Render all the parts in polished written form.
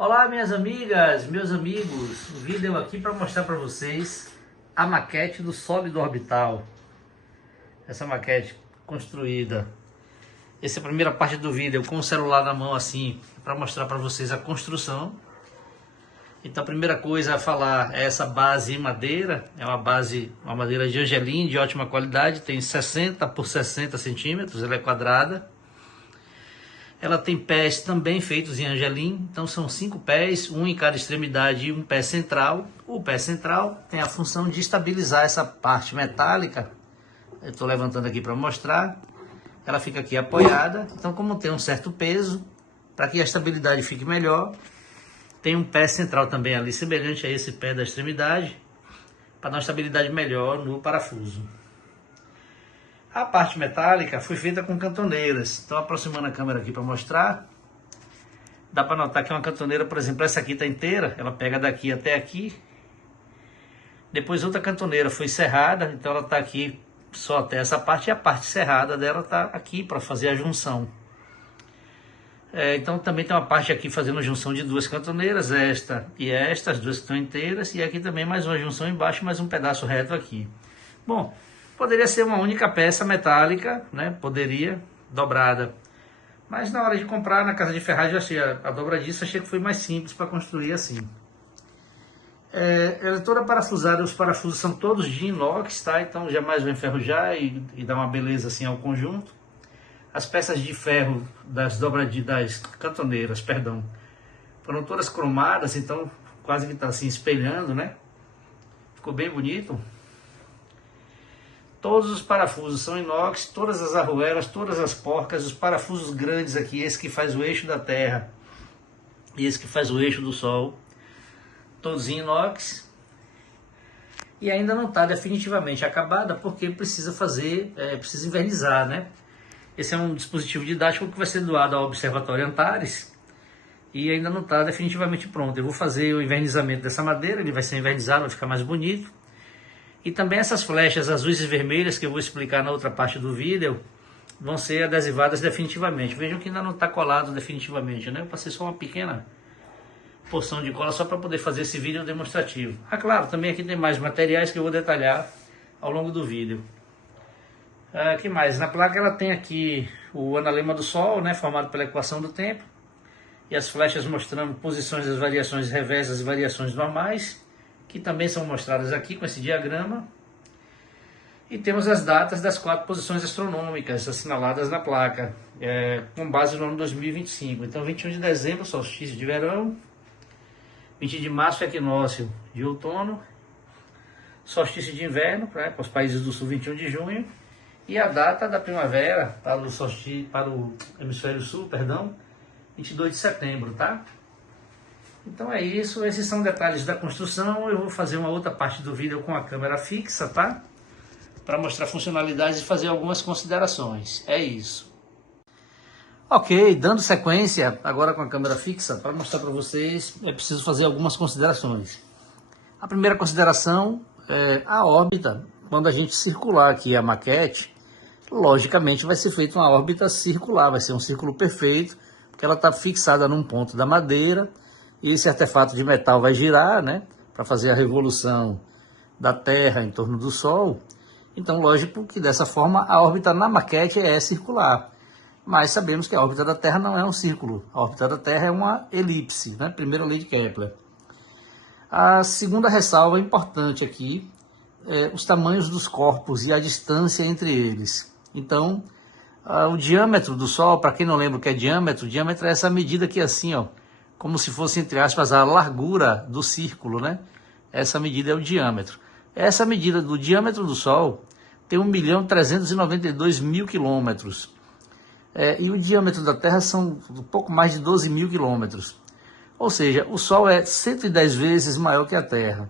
Olá minhas amigas, meus amigos, um vídeo aqui para mostrar para vocês a maquete do sólido orbital. Essa maquete construída. Essa é a primeira parte do vídeo com o celular na mão assim, para mostrar para vocês a construção. Então a primeira coisa a falar é essa base em madeira, é uma madeira de angelim de ótima qualidade, tem 60 por 60 centímetros, ela é quadrada. Ela tem pés também feitos em angelim, então são 5 pés, um em cada extremidade e um pé central. O pé central tem a função de estabilizar essa parte metálica. Eu estou levantando aqui para mostrar. Ela fica aqui apoiada, então como tem um certo peso, para que a estabilidade fique melhor, tem um pé central também ali, semelhante a esse pé da extremidade, para dar uma estabilidade melhor no parafuso. A parte metálica foi feita com cantoneiras. Então, aproximando a câmera aqui para mostrar, dá para notar que é uma cantoneira, por exemplo, essa aqui está inteira, ela pega daqui até aqui. Depois outra cantoneira foi serrada, então ela está aqui só até essa parte, e a parte serrada dela está aqui para fazer a junção. Então também tem uma parte aqui fazendo a junção de duas cantoneiras, esta e esta, as duas que estão inteiras, e aqui também mais uma junção embaixo, mais um pedaço reto aqui. Bom, poderia ser uma única peça metálica, né? Poderia, dobrada. Mas na hora de comprar na casa de ferragem, eu achei a dobradiça, achei que foi mais simples para construir assim. Ela é toda parafusada, os parafusos são todos de inox, tá? Então jamais vai enferrujar e dar uma beleza assim ao conjunto. As peças de ferro das cantoneiras, perdão, foram todas cromadas, então quase que está assim espelhando, né? Ficou bem bonito. Todos os parafusos são inox, todas as arruelas, todas as porcas, os parafusos grandes aqui, esse que faz o eixo da Terra e esse que faz o eixo do Sol, todos em inox. E ainda não está definitivamente acabada porque precisa precisa invernizar, né? Esse é um dispositivo didático que vai ser doado ao Observatório Antares e ainda não está definitivamente pronto. Eu vou fazer o invernizamento dessa madeira, ele vai ser invernizado, vai ficar mais bonito. E também essas flechas azuis e vermelhas que eu vou explicar na outra parte do vídeo vão ser adesivadas definitivamente. Vejam que ainda não está colado definitivamente, né? Eu passei só uma pequena porção de cola só para poder fazer esse vídeo demonstrativo. Ah, claro, também aqui tem mais materiais que eu vou detalhar ao longo do vídeo. Que mais? Na placa ela tem aqui o analema do Sol, né, formado pela equação do tempo, e as flechas mostrando posições das variações reversas e variações normais, que também são mostradas aqui com esse diagrama. E temos as datas das 4 posições astronômicas assinaladas na placa, com base no ano 2025. Então 21 de dezembro, solstício de verão, 20 de março, equinócio de outono, solstício de inverno, para os países do sul, 21 de junho, e a data da primavera para o hemisfério sul, 22 de setembro, tá? Então é isso, esses são detalhes da construção. Eu vou fazer uma outra parte do vídeo com a câmera fixa, tá? Para mostrar funcionalidades e fazer algumas considerações. É isso. Ok, dando sequência agora com a câmera fixa, para mostrar para vocês, é preciso fazer algumas considerações. A primeira consideração é a órbita. Quando a gente circular aqui a maquete, logicamente vai ser feita uma órbita circular, vai ser um círculo perfeito, porque ela está fixada num ponto da madeira, e esse artefato de metal vai girar, né, para fazer a revolução da Terra em torno do Sol. Então, lógico que dessa forma a órbita na maquete é circular, mas sabemos que a órbita da Terra não é um círculo, a órbita da Terra é uma elipse, né, primeira lei de Kepler. A segunda ressalva importante aqui é os tamanhos dos corpos e a distância entre eles. Então, o diâmetro do Sol, para quem não lembra o que é diâmetro, o diâmetro é essa medida aqui assim, ó, como se fosse, entre aspas, a largura do círculo, né? Essa medida é o diâmetro. Essa medida do diâmetro do Sol tem 1.392.000 quilômetros. E o diâmetro da Terra são um pouco mais de 12.000 quilômetros. Ou seja, o Sol é 110 vezes maior que a Terra.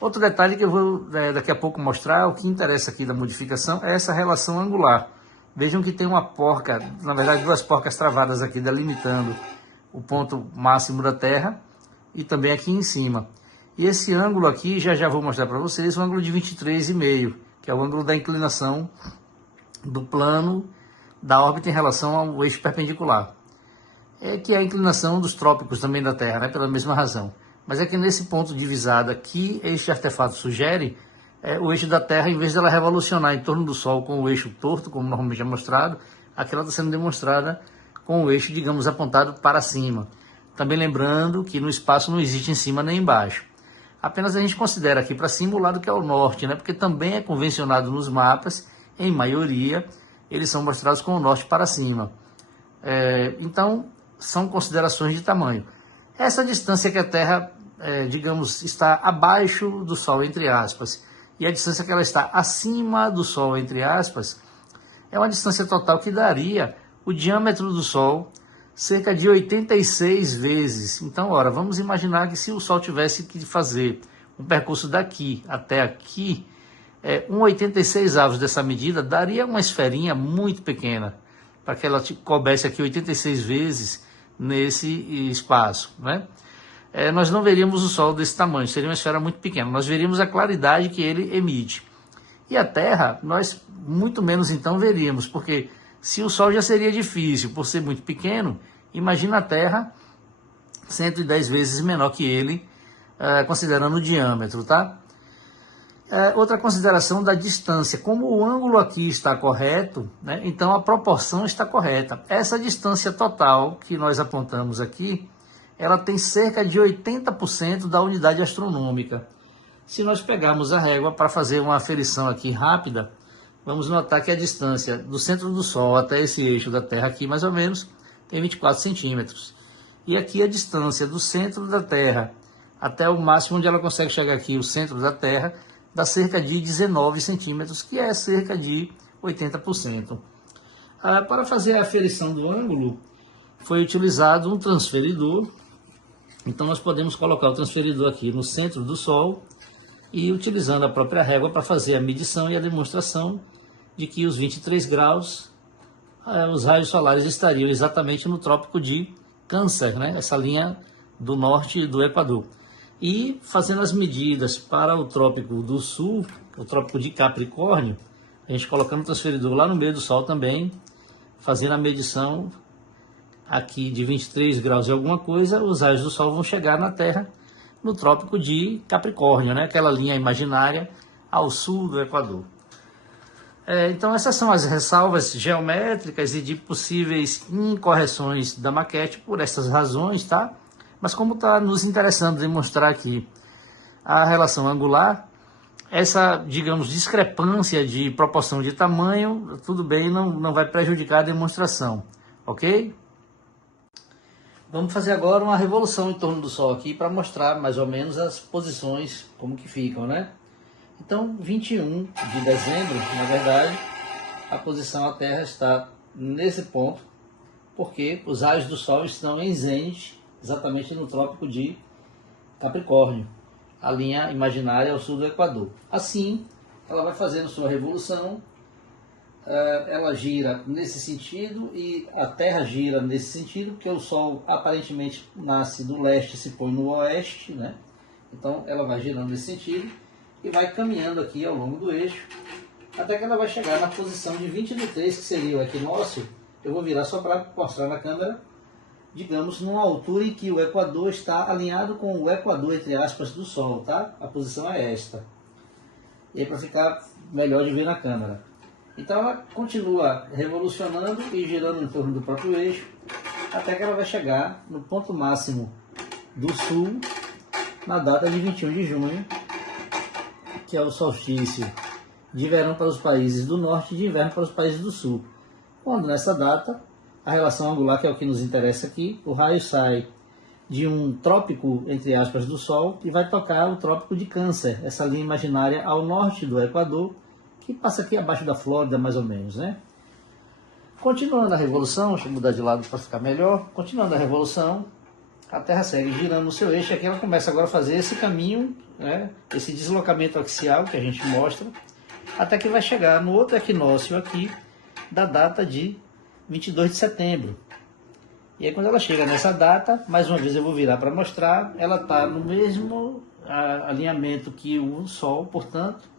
Outro detalhe que eu vou daqui a pouco mostrar, o que interessa aqui da modificação, é essa relação angular. Vejam que tem uma porca, na verdade 2 porcas travadas aqui, delimitando o ponto máximo da Terra e também aqui em cima. E esse ângulo aqui, já vou mostrar para vocês, um ângulo de 23,5, que é o ângulo da inclinação do plano da órbita em relação ao eixo perpendicular. que é a inclinação dos trópicos também da Terra, né? Pela mesma razão. Mas é que nesse ponto de visada que este artefato sugere, o eixo da Terra, em vez dela revolucionar em torno do Sol com o eixo torto, como normalmente é mostrado, aqui ela está sendo demonstrada com o eixo, digamos, apontado para cima. Também lembrando que no espaço não existe em cima nem embaixo. Apenas a gente considera aqui para cima o lado que é o norte, né? Porque também é convencionado nos mapas, em maioria, eles são mostrados com o norte para cima. Então, são considerações de tamanho. Essa distância que a Terra, digamos, está abaixo do Sol, entre aspas, e a distância que ela está acima do Sol, entre aspas, é uma distância total que daria o diâmetro do Sol cerca de 86 vezes. Então, ora, vamos imaginar que se o Sol tivesse que fazer um percurso daqui até aqui, 1/86 dessa medida daria uma esferinha muito pequena, para que ela coubesse aqui 86 vezes nesse espaço, né? Nós não veríamos o Sol desse tamanho, seria uma esfera muito pequena, nós veríamos a claridade que ele emite. E a Terra, nós muito menos então veríamos, porque se o Sol já seria difícil por ser muito pequeno, imagina a Terra 110 vezes menor que ele, considerando o diâmetro, tá? Outra consideração da distância, como o ângulo aqui está correto, né, então a proporção está correta. Essa distância total que nós apontamos aqui, ela tem cerca de 80% da unidade astronômica. Se nós pegarmos a régua para fazer uma aferição aqui rápida, vamos notar que a distância do centro do Sol até esse eixo da Terra aqui, mais ou menos, tem 24 centímetros. E aqui a distância do centro da Terra até o máximo onde ela consegue chegar aqui, o centro da Terra, dá cerca de 19 centímetros, que é cerca de 80%. Para fazer a aferição do ângulo, foi utilizado um transferidor. Então nós podemos colocar o transferidor aqui no centro do Sol e utilizando a própria régua para fazer a medição e a demonstração de que os 23 graus, os raios solares estariam exatamente no Trópico de Câncer, né? Essa linha do norte do Equador. E fazendo as medidas para o Trópico do Sul, o Trópico de Capricórnio, a gente colocando o transferidor lá no meio do Sol também, fazendo a medição aqui de 23 graus e alguma coisa, os raios do Sol vão chegar na Terra no Trópico de Capricórnio, né? Aquela linha imaginária ao sul do Equador. Então essas são as ressalvas geométricas e de possíveis incorreções da maquete por essas razões, tá? Mas como está nos interessando demonstrar aqui a relação angular, essa, digamos, discrepância de proporção de tamanho, tudo bem, não vai prejudicar a demonstração, ok? Vamos fazer agora uma revolução em torno do Sol aqui para mostrar mais ou menos as posições, como que ficam, né? Então, 21 de dezembro, na verdade, a posição da Terra está nesse ponto, porque os raios do Sol estão em zênite, exatamente no Trópico de Capricórnio, a linha imaginária ao sul do Equador. Assim, ela vai fazendo sua revolução, ela gira nesse sentido e a Terra gira nesse sentido, porque o Sol aparentemente nasce do leste e se põe no oeste, né? Então ela vai girando nesse sentido e vai caminhando aqui ao longo do eixo, até que ela vai chegar na posição de 23, que seria o equinócio. Eu vou virar só para mostrar na câmera, digamos, numa altura em que o Equador está alinhado com o Equador, entre aspas, do Sol, tá? A posição é esta. E aí para ficar melhor de ver na câmera. Então ela continua revolucionando e girando em torno do próprio eixo, até que ela vai chegar no ponto máximo do Sul, na data de 21 de junho, que é o solstício de verão para os países do Norte e de inverno para os países do Sul. Quando nessa data, a relação angular, que é o que nos interessa aqui, o raio sai de um trópico, entre aspas, do Sol e vai tocar o Trópico de Câncer, essa linha imaginária ao norte do Equador, que passa aqui abaixo da Flórida, mais ou menos, né? Continuando a revolução, deixa eu mudar de lado para ficar melhor. Continuando a revolução, a Terra segue girando no seu eixo, e aqui ela começa agora a fazer esse caminho, né? Esse deslocamento axial que a gente mostra, até que vai chegar no outro equinócio aqui, da data de 22 de setembro. E aí quando ela chega nessa data, mais uma vez eu vou virar para mostrar, ela está no mesmo alinhamento que o Sol, portanto,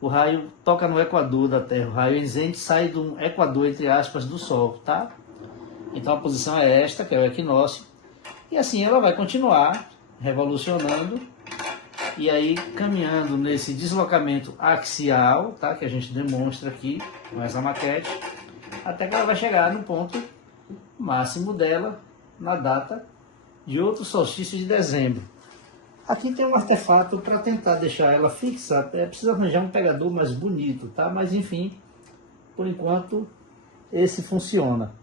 o raio toca no Equador da Terra, o raio em zênite sai do Equador, entre aspas, do Sol, tá? Então a posição é esta, que é o equinócio, e assim ela vai continuar revolucionando e aí caminhando nesse deslocamento axial, tá? Que a gente demonstra aqui com essa maquete, até que ela vai chegar no ponto máximo dela na data de outro solstício de dezembro. Aqui tem um artefato para tentar deixar ela fixa, precisa arranjar um pegador mais bonito, tá? Mas enfim, por enquanto esse funciona.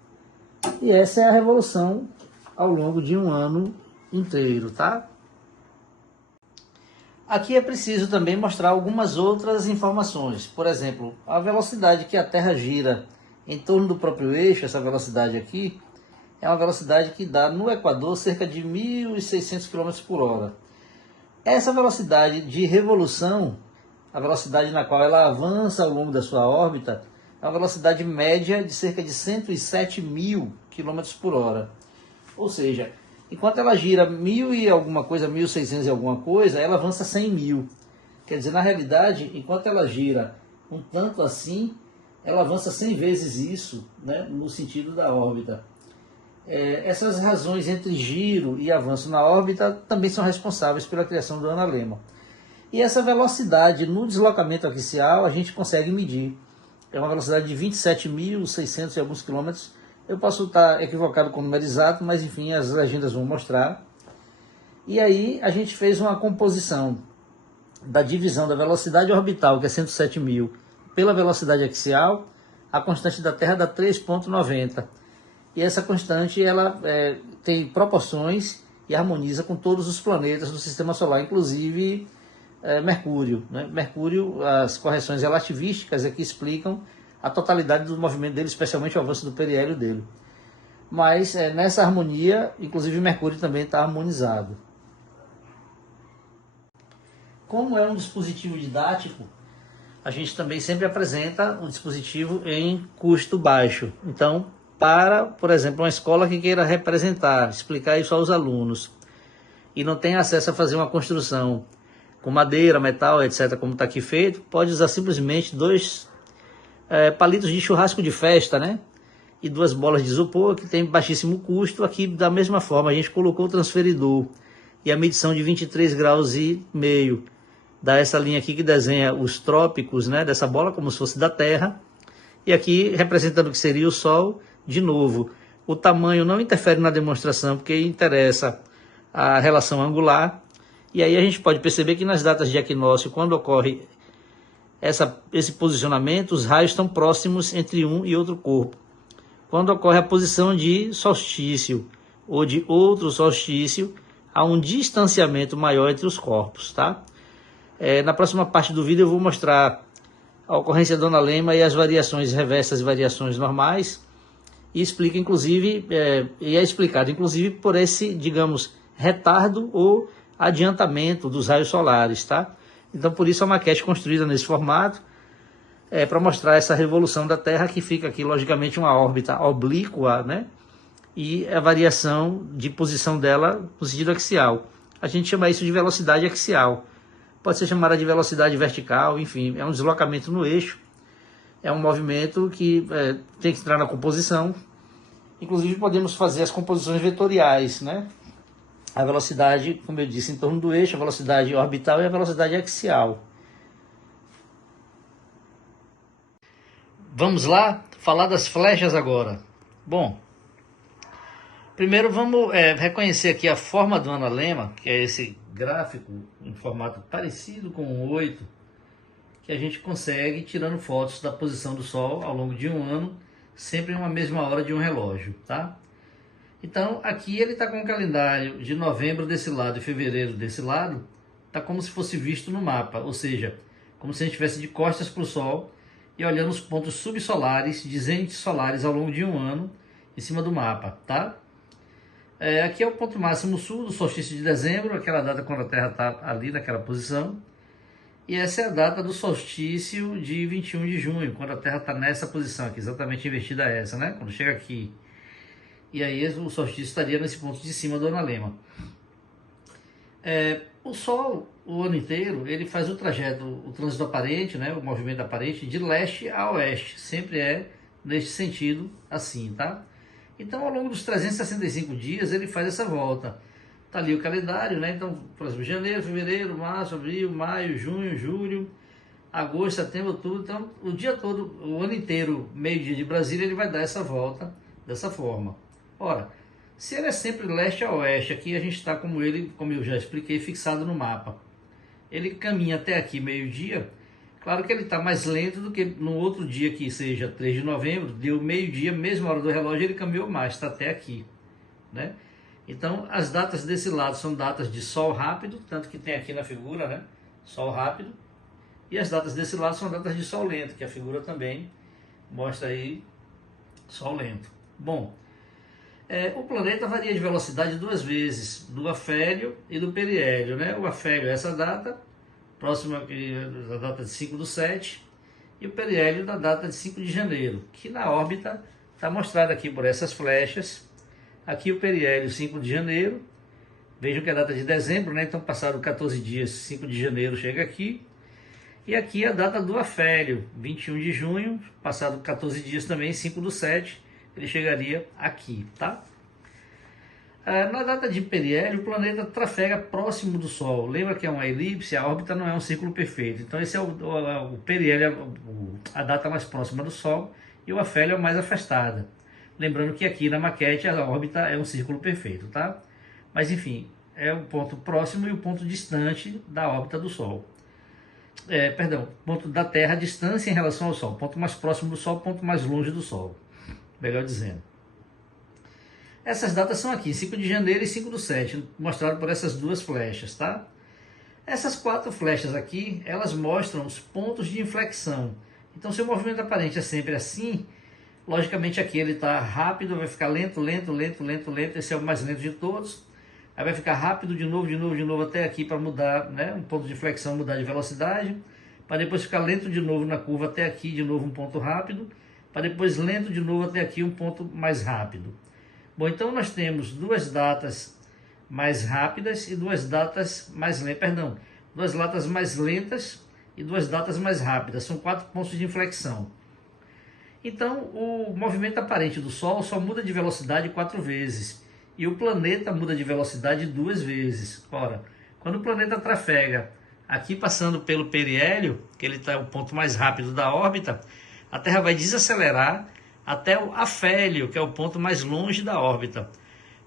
E essa é a revolução ao longo de um ano inteiro, tá? Aqui é preciso também mostrar algumas outras informações. Por exemplo, a velocidade que a Terra gira em torno do próprio eixo, essa velocidade aqui, é uma velocidade que dá no Equador cerca de 1.600 km por hora. Essa velocidade de revolução, a velocidade na qual ela avança ao longo da sua órbita, é uma velocidade média de cerca de 107.000 km por hora. Ou seja, enquanto ela gira 1.000 e alguma coisa, 1.600 e alguma coisa, ela avança 100.000. Quer dizer, na realidade, enquanto ela gira um tanto assim, ela avança 100 vezes isso, né, no sentido da órbita. Essas razões entre giro e avanço na órbita também são responsáveis pela criação do analema. E essa velocidade no deslocamento axial a gente consegue medir. É uma velocidade de 27.600 e alguns quilômetros. Eu posso estar equivocado com o número exato, mas enfim, as agendas vão mostrar. E aí a gente fez uma composição da divisão da velocidade orbital, que é 107.000, pela velocidade axial. A constante da Terra dá 3,90. E essa constante ela tem proporções e harmoniza com todos os planetas do Sistema Solar, inclusive Mercúrio, né? Mercúrio, as correções relativísticas é que explicam a totalidade do movimento dele, especialmente o avanço do periélio dele. Mas nessa harmonia, inclusive Mercúrio também está harmonizado. Como é um dispositivo didático, a gente também sempre apresenta um dispositivo em custo baixo. Então, para, por exemplo, uma escola que queira representar, explicar isso aos alunos e não tem acesso a fazer uma construção com madeira, metal, etc., como está aqui feito, pode usar simplesmente 2 palitos de churrasco de festa, né? E 2 bolas de isopor, que tem baixíssimo custo. Aqui, da mesma forma, a gente colocou o transferidor e a medição de 23 graus e meio. Dá essa linha aqui que desenha os trópicos, né, dessa bola, como se fosse da Terra. E aqui, representando o que seria o Sol, de novo, o tamanho não interfere na demonstração, porque interessa a relação angular. E aí a gente pode perceber que nas datas de equinócio, quando ocorre esse posicionamento, os raios estão próximos entre um e outro corpo. Quando ocorre a posição de solstício ou de outro solstício, há um distanciamento maior entre os corpos, tá? Na próxima parte do vídeo eu vou mostrar a ocorrência do analema e as variações reversas e variações normais, e explica inclusive, e é explicado inclusive por esse, digamos, retardo ou adiantamento dos raios solares, tá? Então por isso a maquete construída nesse formato, para mostrar essa revolução da Terra, que fica aqui logicamente uma órbita oblíqua, né? E a variação de posição dela no sentido axial. A gente chama isso de velocidade axial. Pode ser chamada de velocidade vertical, enfim, é um deslocamento no eixo. É um movimento que tem que entrar na composição. Inclusive podemos fazer as composições vetoriais, né? A velocidade, como eu disse, em torno do eixo, a velocidade orbital e a velocidade axial. Vamos lá falar das flechas agora. Bom, primeiro vamos reconhecer aqui a forma do analema, que é esse gráfico em formato parecido com o 8, que a gente consegue tirando fotos da posição do Sol ao longo de um ano, sempre em uma mesma hora de um relógio, tá? Então aqui ele está com o calendário de novembro desse lado e fevereiro desse lado, tá como se fosse visto no mapa, ou seja, como se a gente estivesse de costas para o Sol e olhando os pontos subsolares, de zênites solares ao longo de um ano em cima do mapa, tá? Aqui é o ponto máximo sul do solstício de dezembro, aquela data quando a Terra está ali naquela posição. E essa é a data do solstício de 21 de junho, quando a Terra está nessa posição aqui, exatamente invertida a essa, né? Quando chega aqui. E aí o solstício estaria nesse ponto de cima do analema. O Sol, o ano inteiro, ele faz o trajeto, o trânsito aparente, né? O movimento aparente de leste a oeste. Sempre é neste sentido assim, tá? Então, ao longo dos 365 dias, ele faz essa volta. Está ali o calendário, né? Então, por exemplo, janeiro, fevereiro, março, abril, maio, junho, julho, agosto, setembro, outubro. Então, o dia todo, o ano inteiro, meio-dia de Brasília, ele vai dar essa volta dessa forma. Ora, se ele é sempre leste a oeste, aqui a gente está como ele, como eu já expliquei, fixado no mapa. Ele caminha até aqui meio-dia. Claro que ele está mais lento do que no outro dia, que seja 3 de novembro, deu meio-dia, mesma hora do relógio, ele caminhou mais, está até aqui, né? Então, as datas desse lado são datas de sol rápido, tanto que tem aqui na figura, né? Sol rápido. E as datas desse lado são datas de sol lento, que a figura também mostra aí sol lento. Bom, o planeta varia de velocidade duas vezes, do afélio e do periélio, né? O afélio é essa data, próxima da data de 5/7, e o periélio da data de 5 de janeiro, que na órbita está mostrado aqui por essas flechas. Aqui o periélio, 5 de janeiro, vejam que é a data de dezembro, né? Então passaram 14 dias, 5 de janeiro chega aqui. E aqui a data do afélio, 21 de junho, passado 14 dias também, 5/7, ele chegaria aqui, tá? Na data de periélio, o planeta trafega próximo do Sol. Lembra que é uma elipse, a órbita não é um círculo perfeito. Então esse é o periélio, a data mais próxima do Sol, e o afélio é mais afastada. Lembrando que aqui na maquete a órbita é um círculo perfeito, tá? Mas enfim, é o ponto próximo e o ponto distante da órbita do Sol. Ponto da Terra, distância em relação ao Sol. Ponto mais próximo do Sol, ponto mais longe do Sol. Melhor dizendo. Essas datas são aqui, 5 de janeiro e 5/7, mostrado por essas duas flechas, tá? Essas 4 flechas aqui, elas mostram os pontos de inflexão. Então, se o movimento aparente é sempre assim, logicamente aqui ele está rápido, vai ficar lento, lento, lento, lento, lento, esse é o mais lento de todos. Aí vai ficar rápido de novo até aqui para mudar, né? Um ponto de inflexão, mudar de velocidade, para depois ficar lento de novo na curva até aqui, de novo um ponto rápido, para depois lento de novo até aqui, um ponto mais rápido. Bom, então nós temos duas datas mais rápidas e duas datas mais lentas, duas datas mais lentas e duas datas mais rápidas, são 4 pontos de inflexão. Então, o movimento aparente do Sol só muda de velocidade 4 vezes. E o planeta muda de velocidade 2 vezes. Ora, quando o planeta trafega aqui passando pelo periélio, que ele está o ponto mais rápido da órbita, a Terra vai desacelerar até o afélio, que é o ponto mais longe da órbita.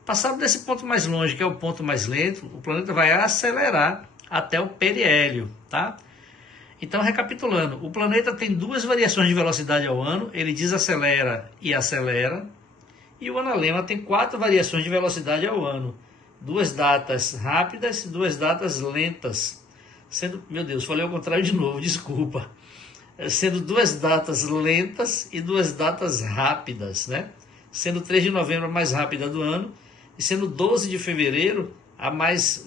Passado desse ponto mais longe, que é o ponto mais lento, o planeta vai acelerar até o periélio, tá? Então, recapitulando, o planeta tem 2 variações de velocidade ao ano, ele desacelera e acelera, e o analema tem 4 variações de velocidade ao ano, 2 datas rápidas e 2 datas lentas, sendo, meu Deus, falei ao contrário de novo, desculpa, sendo 2 datas lentas e 2 datas rápidas, né? Sendo 3 de novembro a mais rápida do ano, e sendo 12 de fevereiro a mais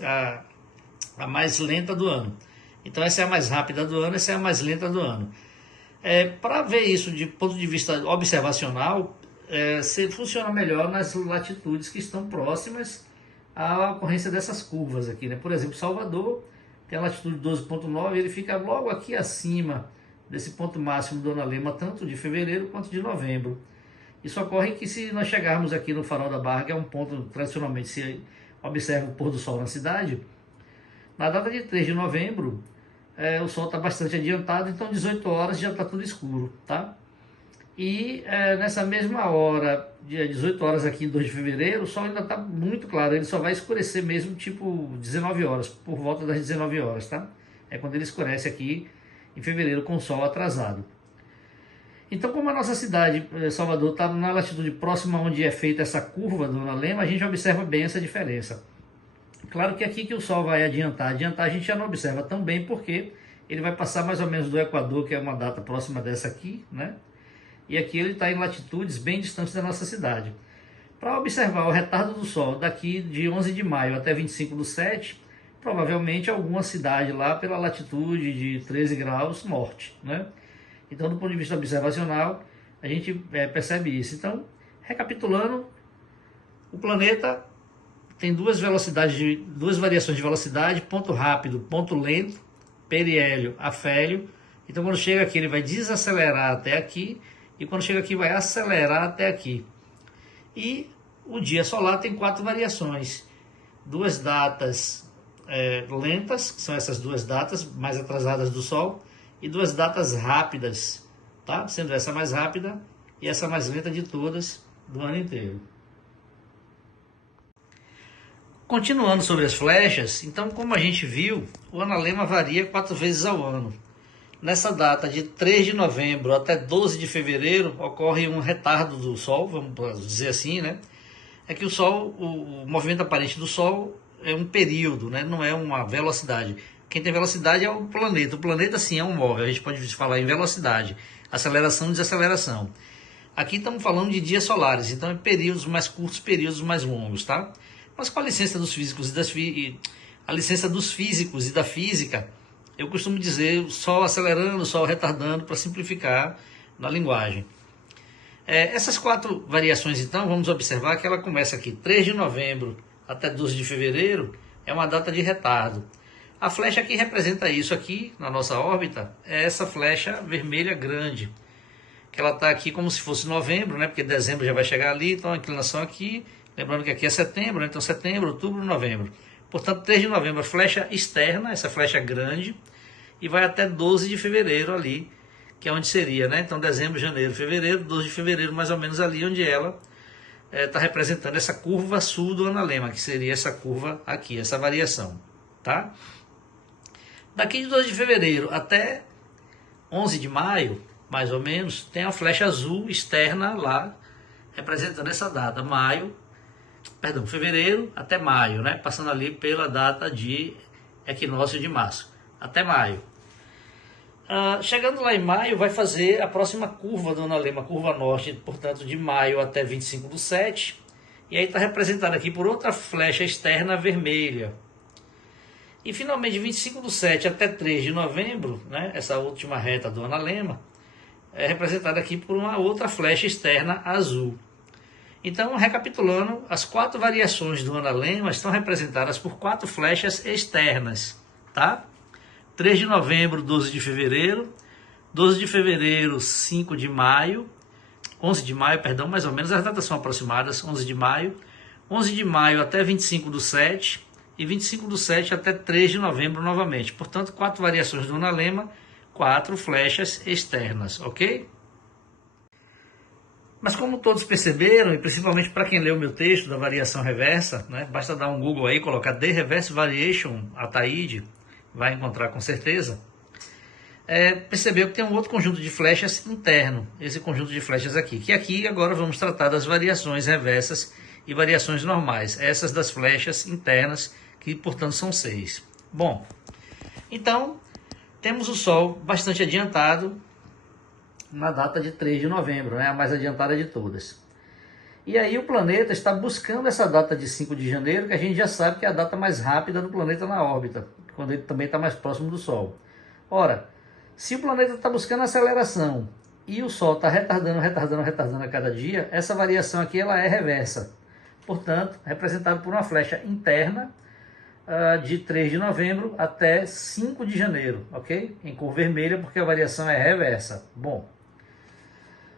lenta do ano. Então essa é a mais rápida do ano, essa é a mais lenta do ano. Para ver isso de ponto de vista observacional, funciona melhor nas latitudes que estão próximas à ocorrência dessas curvas aqui, né? Por exemplo, Salvador tem a latitude 12,9, ele fica logo aqui acima desse ponto máximo do analema, tanto de fevereiro quanto de novembro. Isso ocorre que se nós chegarmos aqui no Farol da Barra, que é um ponto tradicionalmente se observa o pôr do sol na cidade, na data de 3 de novembro, o sol está bastante adiantado, então 18 horas já está tudo escuro, tá? E nessa mesma hora, de 18 horas aqui em 2 de fevereiro, o sol ainda está muito claro, ele só vai escurecer mesmo tipo 19 horas, por volta das 19 horas, tá? É quando ele escurece aqui em fevereiro com o sol atrasado. Então, como a nossa cidade, Salvador, está na latitude próxima onde é feita essa curva do analema, a gente observa bem essa diferença. Claro que aqui que o Sol vai adiantar a gente já não observa tão bem, porque ele vai passar mais ou menos do Equador, que é uma data próxima dessa aqui, né? E aqui ele está em latitudes bem distantes da nossa cidade. Para observar o retardo do Sol daqui de 11 de maio até 25/7, provavelmente alguma cidade lá pela latitude de 13 graus norte, né? Então, do ponto de vista observacional, a gente percebe isso. Então, recapitulando, o planeta tem 2 variações de velocidade, ponto rápido, ponto lento, periélio, afélio. Então, quando chega aqui, ele vai desacelerar até aqui, e quando chega aqui, vai acelerar até aqui. E o dia solar tem 4 variações. 2 datas lentas, que são essas 2 datas mais atrasadas do Sol, e 2 datas rápidas, tá? Sendo essa mais rápida e essa mais lenta de todas do ano inteiro. Continuando sobre as flechas, então como a gente viu, o analema varia 4 vezes ao ano. Nessa data de 3 de novembro até 12 de fevereiro ocorre um retardo do Sol, vamos dizer assim, né? É que o Sol, o movimento aparente do Sol é um período, né? Não é uma velocidade. Quem tem velocidade é o planeta sim é um móvel, a gente pode falar em velocidade, aceleração e desaceleração. Aqui estamos falando de dias solares, então é períodos mais curtos, períodos mais longos, tá? Mas com a licença dos físicos e da física, eu costumo dizer Sol acelerando, Sol retardando, para simplificar na linguagem. Essas 4 variações, então, vamos observar que ela começa aqui, 3 de novembro até 12 de fevereiro, é uma data de retardo. A flecha que representa isso aqui, na nossa órbita, é essa flecha vermelha grande, que ela está aqui como se fosse novembro, né? Porque dezembro já vai chegar ali, então a inclinação aqui, lembrando que aqui é setembro, né? Então setembro, outubro, novembro. Portanto, 3 de novembro, a flecha externa, essa flecha grande, e vai até 12 de fevereiro ali, que é onde seria, né? Então dezembro, janeiro, fevereiro, 12 de fevereiro, mais ou menos ali onde ela está representando essa curva sul do analema, que seria essa curva aqui, essa variação, tá? Daqui de 12 de fevereiro até 11 de maio, mais ou menos, tem a flecha azul externa lá, representando essa data, fevereiro até maio, né? Passando ali pela data de equinócio de março, até maio. Chegando lá em maio, vai fazer a próxima curva do analema, curva norte, portanto, de maio até 25/7, e aí está representado aqui por outra flecha externa vermelha. E finalmente, de 25/7 até 3 de novembro, né, essa última reta do analema, é representada aqui por uma outra flecha externa azul. Então, recapitulando, as 4 variações do analema estão representadas por 4 flechas externas, tá? 3 de novembro, 12 de fevereiro, 12 de fevereiro, 5 de maio, 11 de maio, perdão, mais ou menos, as datas são aproximadas, 11 de maio até 25/7, e 25/7 até 3 de novembro novamente. Portanto, 4 variações do analema, 4 flechas externas, ok? Mas como todos perceberam, e principalmente para quem leu o meu texto da variação reversa, né, basta dar um Google aí, colocar The Reverse Variation, Ataíde, vai encontrar com certeza, percebeu que tem um outro conjunto de flechas interno, esse conjunto de flechas aqui, que aqui agora vamos tratar das variações reversas e variações normais, essas das flechas internas, que portanto são 6. Bom, então temos o Sol bastante adiantado na data de 3 de novembro, né, a mais adiantada de todas. E aí o planeta está buscando essa data de 5 de janeiro, que a gente já sabe que é a data mais rápida do planeta na órbita, quando ele também está mais próximo do Sol. Ora, se o planeta está buscando aceleração e o Sol está retardando a cada dia, essa variação aqui ela é reversa. Portanto, representado por uma flecha interna de 3 de novembro até 5 de janeiro, ok? Em cor vermelha, porque a variação é reversa. Bom,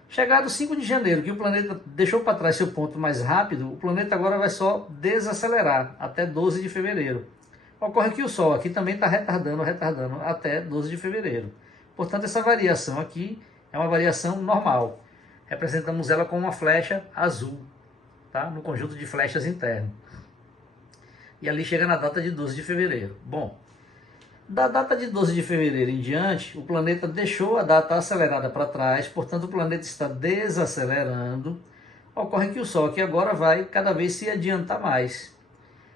chegado 5 de janeiro, que o planeta deixou para trás seu ponto mais rápido, o planeta agora vai só desacelerar até 12 de fevereiro. Ocorre que o Sol aqui também está retardando até 12 de fevereiro. Portanto, essa variação aqui é uma variação normal. Representamos ela com uma flecha azul, tá? No conjunto de flechas interno. E ali chega na data de 12 de fevereiro. Bom, da data de 12 de fevereiro em diante, o planeta deixou a data acelerada para trás, portanto o planeta está desacelerando. Ocorre que o Sol aqui agora vai cada vez se adiantar mais.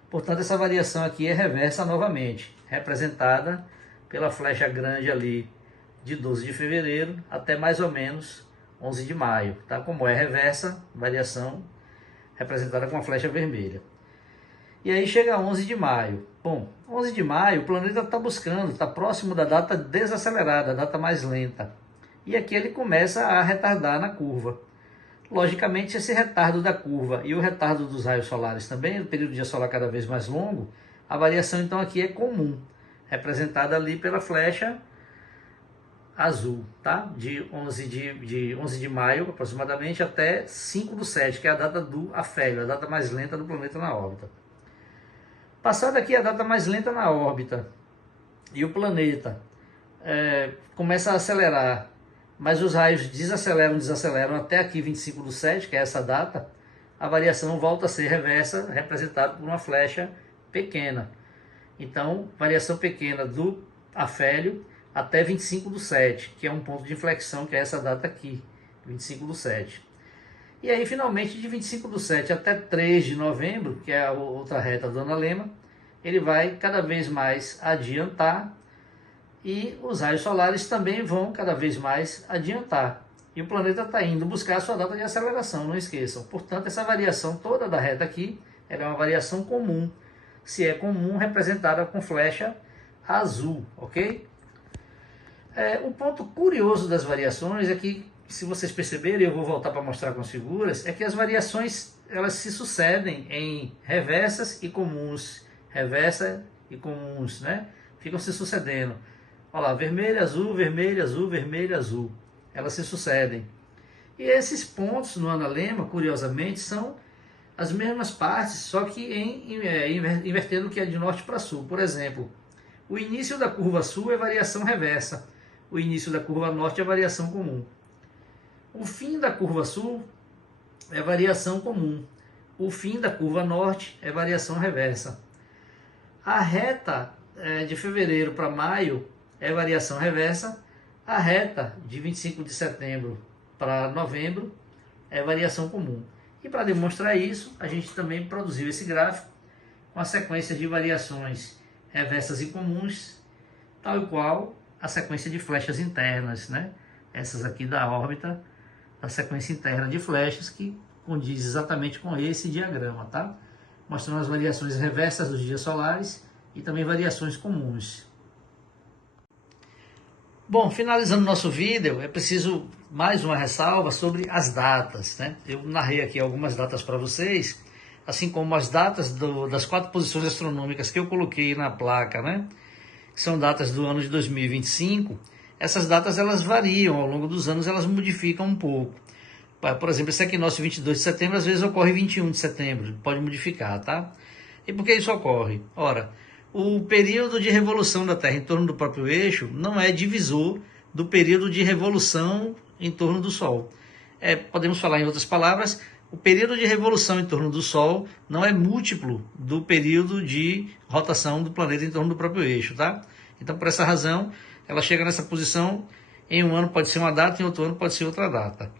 Portanto, essa variação aqui é reversa novamente, representada pela flecha grande ali de 12 de fevereiro até mais ou menos 11 de maio. Tá? Como é reversa, variação representada com a flecha vermelha. E aí chega a 11 de maio. Bom, 11 de maio o planeta está buscando, está próximo da data desacelerada, a data mais lenta. E aqui ele começa a retardar na curva. Logicamente, esse retardo da curva e o retardo dos raios solares também, o período de dia solar cada vez mais longo, a variação então aqui é comum, representada ali pela flecha azul, tá? De 11 de maio, aproximadamente, até 5/7, que é a data do afélio, a data mais lenta do planeta na órbita. Passada aqui a data mais lenta na órbita, e o planeta começa a acelerar, mas os raios desaceleram até aqui 25/7, que é essa data, a variação volta a ser reversa, representada por uma flecha pequena. Então, variação pequena do afélio até 25/7, que é um ponto de inflexão, que é essa data aqui, 25/7. E aí, finalmente, de 25/7 até 3 de novembro, que é a outra reta do analema, ele vai cada vez mais adiantar e os raios solares também vão cada vez mais adiantar. E o planeta está indo buscar a sua data de aceleração, não esqueçam. Portanto, essa variação toda da reta aqui, ela é uma variação comum. Se é comum, representada com flecha azul, ok? O ponto curioso das variações é que, se vocês perceberem, eu vou voltar para mostrar com as figuras, é que as variações elas se sucedem em reversas e comuns, reversa e comuns, né? Ficam se sucedendo. Olha lá, vermelho, azul, vermelho, azul, vermelho, azul. Elas se sucedem. E esses pontos no analema, curiosamente, são as mesmas partes, só que invertendo que é de norte para sul. Por exemplo, o início da curva sul é variação reversa. O início da curva norte é variação comum. O fim da curva sul é variação comum. O fim da curva norte é variação reversa. A reta de fevereiro para maio é variação reversa. A reta de 25 de setembro para novembro é variação comum. E para demonstrar isso, a gente também produziu esse gráfico com a sequência de variações reversas e comuns, tal e qual a sequência de flechas internas, né? Essas aqui da órbita, a sequência interna de flechas que condiz exatamente com esse diagrama, tá? Mostrando as variações reversas dos dias solares e também variações comuns. Bom, finalizando nosso vídeo, é preciso mais uma ressalva sobre as datas, né? Eu narrei aqui algumas datas para vocês, assim como as datas das 4 posições astronômicas que eu coloquei na placa, né? Que são datas do ano de 2025. Essas datas elas variam ao longo dos anos, elas modificam um pouco. Por exemplo, esse equinócio 22 de setembro, às vezes ocorre 21 de setembro, pode modificar, tá? E por que isso ocorre? Ora, o período de revolução da Terra em torno do próprio eixo não é divisor do período de revolução em torno do Sol. Podemos falar em outras palavras, o período de revolução em torno do Sol não é múltiplo do período de rotação do planeta em torno do próprio eixo, tá? Então, por essa razão, ela chega nessa posição, em um ano pode ser uma data, em outro ano pode ser outra data.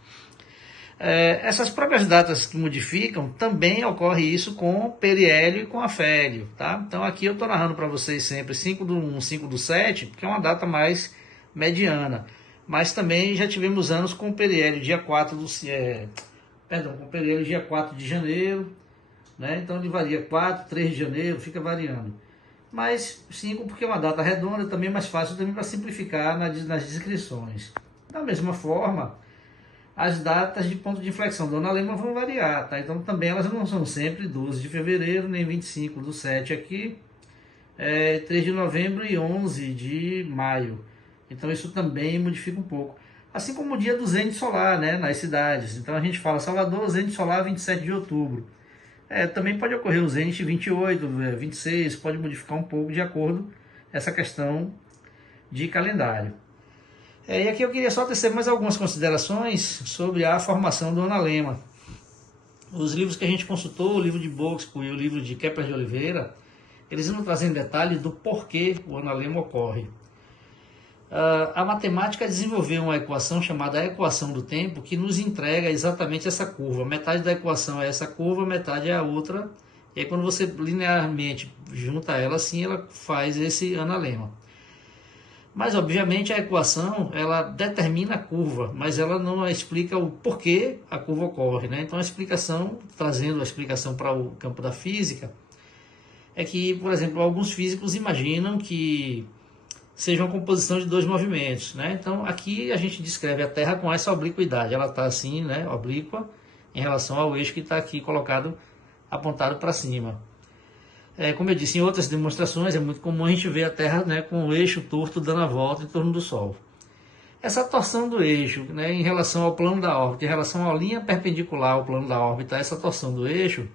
Essas próprias datas que modificam, também ocorre isso com periélio e com afélio, tá? Então aqui eu estou narrando para vocês sempre 5/1, 5/7, que é uma data mais mediana. Mas também já tivemos anos com periélio dia 4 com periélio dia 4 de janeiro, né? Então ele varia 4, 3 de janeiro, fica variando. Mas 5 porque é uma data redonda, também é mais fácil também para simplificar nas descrições. Da mesma forma, as datas de ponto de inflexão do analema vão variar, tá? Então também elas não são sempre 12 de fevereiro, nem 25/7 aqui, 3 de novembro e 11 de maio. Então isso também modifica um pouco. Assim como o dia do zênite solar, né, nas cidades. Então a gente fala Salvador, zênite solar 27 de outubro. Também pode ocorrer o zênite 28, 26, pode modificar um pouco de acordo com essa questão de calendário. E aqui eu queria só tecer mais algumas considerações sobre a formação do analema. Os livros que a gente consultou, o livro de Boxpo e o livro de Kepler de Oliveira, eles não trazem detalhe do porquê o analema ocorre. A matemática desenvolveu uma equação chamada equação do tempo, que nos entrega exatamente essa curva. Metade da equação é essa curva, metade é a outra. E aí quando você linearmente junta ela assim, ela faz esse analema. Mas, obviamente, a equação, ela determina a curva, mas ela não explica o porquê a curva ocorre, né? Então, a explicação, trazendo a explicação para o campo da física, é que, por exemplo, alguns físicos imaginam que seja uma composição de 2 movimentos, né? Então, aqui a gente descreve a Terra com essa obliquidade. Ela está assim, né, oblíqua, em relação ao eixo que está aqui colocado, apontado para cima. Como eu disse, em outras demonstrações é muito comum a gente ver a Terra, né, com o eixo torto dando a volta em torno do Sol. Essa torção do eixo, né, em relação ao plano da órbita, em relação à linha perpendicular ao plano da órbita, essa torção do eixo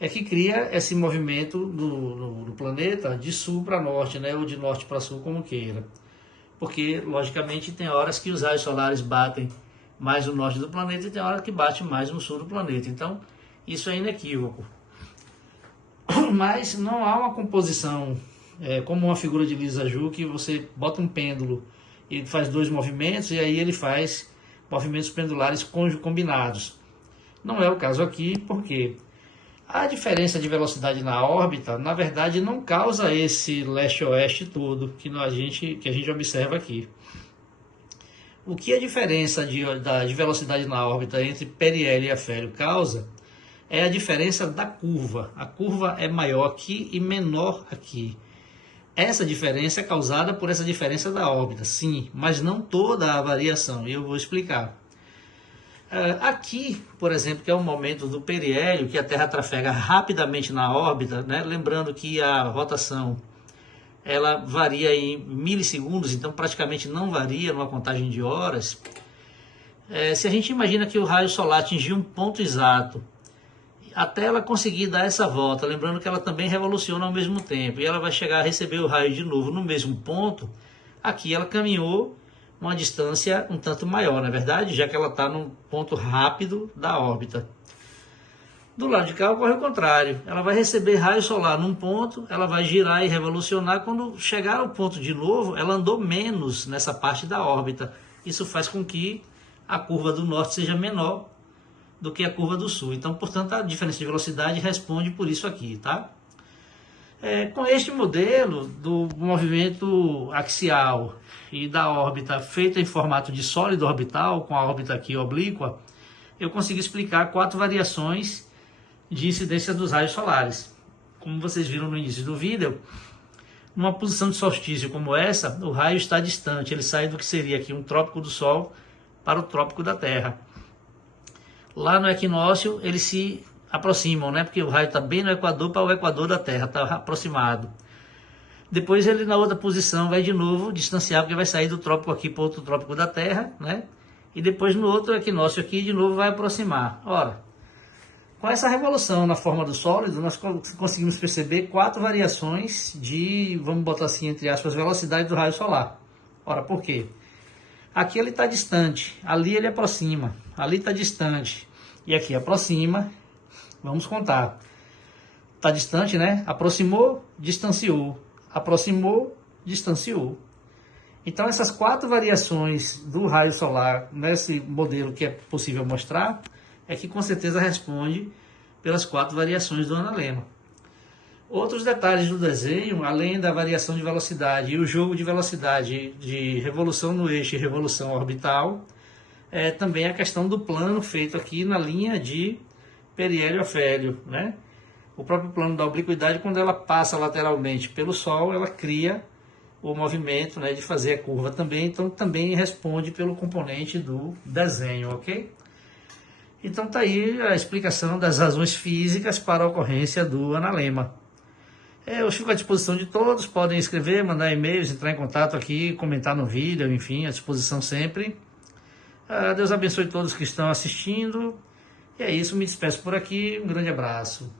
é que cria esse movimento do planeta de sul para norte, né, ou de norte para sul, como queira. Porque, logicamente, tem horas que os raios solares batem mais no norte do planeta e tem horas que bate mais no sul do planeta. Então, isso é inequívoco. Mas não há uma composição como uma figura de Lisa-Joux, que você bota um pêndulo e faz dois movimentos e aí ele faz movimentos pendulares combinados. Não é o caso aqui, porque a diferença de velocidade na órbita, na verdade, não causa esse leste-oeste todo que a gente observa aqui. O que a diferença de velocidade na órbita entre periélio e afélio causa é a diferença da curva. A curva é maior aqui e menor aqui. Essa diferença é causada por essa diferença da órbita, sim, mas não toda a variação, e eu vou explicar. Aqui, por exemplo, que é o momento do periélio, que a Terra trafega rapidamente na órbita, né? Lembrando que a rotação ela varia em milissegundos, então praticamente não varia numa contagem de horas. Se a gente imagina que o raio solar atingir um ponto exato, até ela conseguir dar essa volta, lembrando que ela também revoluciona ao mesmo tempo, e ela vai chegar a receber o raio de novo no mesmo ponto, aqui ela caminhou uma distância um tanto maior, não é verdade? Já que ela está num ponto rápido da órbita. Do lado de cá ocorre o contrário, ela vai receber raio solar num ponto, ela vai girar e revolucionar, quando chegar ao ponto de novo, ela andou menos nessa parte da órbita. Isso faz com que a curva do norte seja menor do que a curva do sul. Então, portanto, a diferença de velocidade responde por isso aqui, tá? Com este modelo do movimento axial e da órbita feita em formato de sólido orbital, com a órbita aqui oblíqua, eu consigo explicar 4 variações de incidência dos raios solares. Como vocês viram no início do vídeo, numa posição de solstício como essa, o raio está distante, ele sai do que seria aqui um trópico do Sol para o trópico da Terra. Lá no equinócio, eles se aproximam, né? Porque o raio está bem no Equador para o Equador da Terra, está aproximado. Depois ele na outra posição vai de novo distanciar, porque vai sair do trópico aqui para outro trópico da Terra, né? E depois no outro equinócio aqui de novo vai aproximar. Ora, com essa revolução na forma do sólido, nós conseguimos perceber 4 variações de, vamos botar assim entre aspas, velocidade do raio solar. Ora, por quê? Aqui ele está distante, ali ele aproxima, ali está distante e aqui aproxima. Vamos contar. Está distante, né? Aproximou, distanciou. Aproximou, distanciou. Então essas 4 variações do raio solar nesse modelo que é possível mostrar é que com certeza responde pelas 4 variações do analema. Outros detalhes do desenho, além da variação de velocidade e o jogo de velocidade de revolução no eixo e revolução orbital, também a questão do plano feito aqui na linha de periélio-afélio, né? O próprio plano da obliquidade, quando ela passa lateralmente pelo Sol, ela cria o movimento, né, de fazer a curva também, então também responde pelo componente do desenho, ok? Então tá aí a explicação das razões físicas para a ocorrência do analema. Eu fico à disposição de todos, podem escrever, mandar e-mails, entrar em contato aqui, comentar no vídeo, enfim, à disposição sempre. Deus abençoe todos que estão assistindo. E é isso, me despeço por aqui, um grande abraço.